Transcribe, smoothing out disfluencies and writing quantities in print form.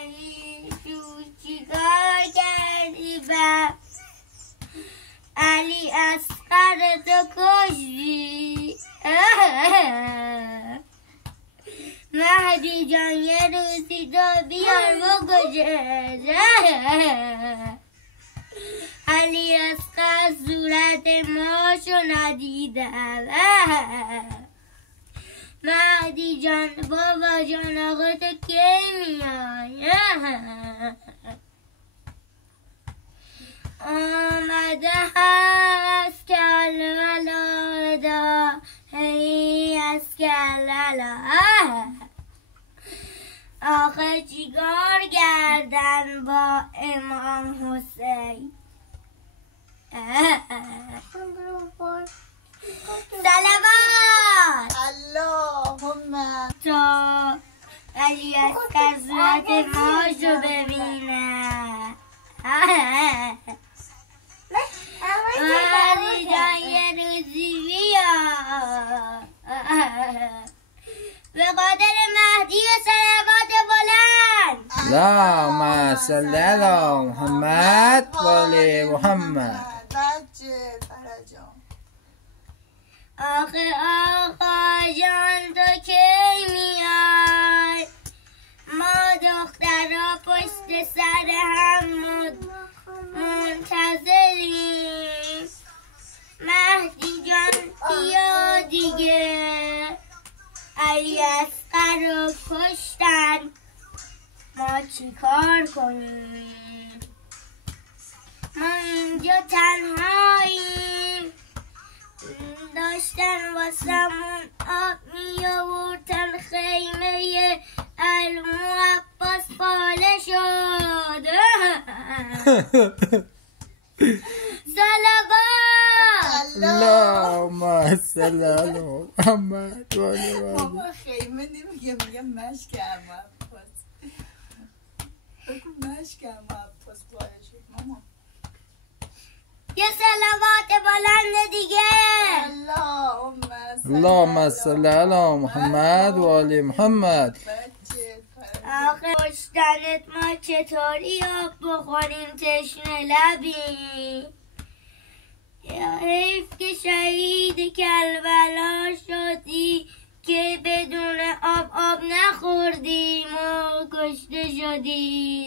علی تو چیکار کردی به علی اصغر تو کشتی مهدی جان یه روزی تو بیار بکشش علی اصغر صورت ماشو ندیدم مهدی جان بابا جان آقا تو کی میای آمده هست کربلا دا هی از کربلا آخه چیکار کردن با امام حسین صلوات اللهم تا علی اصغر صورت ماشو ببینه مهدی جان یه روزی بیا به قادر مهدی صلوات بلند اللهم صل علی محمد و آل محمد. بچه فرجام آخه آقا جان تو کی میای ما دخترها پشت سر هم منتظریم مهدی جان بیا دیگه علی اصغر رو کشتن ما چیکار کنیم ما اینجا تنهاییم داشتن واسمون آب می آوردن خیمه علمو عباس پاله شد صلوات اللهم صل علی محمد و آل محمد. بابا خیمه نمیگه میگه مشک اما عباس بگو مشک اما عباس پاله شد ماما یه صلوات بلند دیگه اللهم صل علی محمد و آل محمد. بچه آخه کشتنت ما چطوری آب بخوریم تشنه لبی یا حیف که شهید کربلا شدی که بدون آب نخوردیم و کشته شدی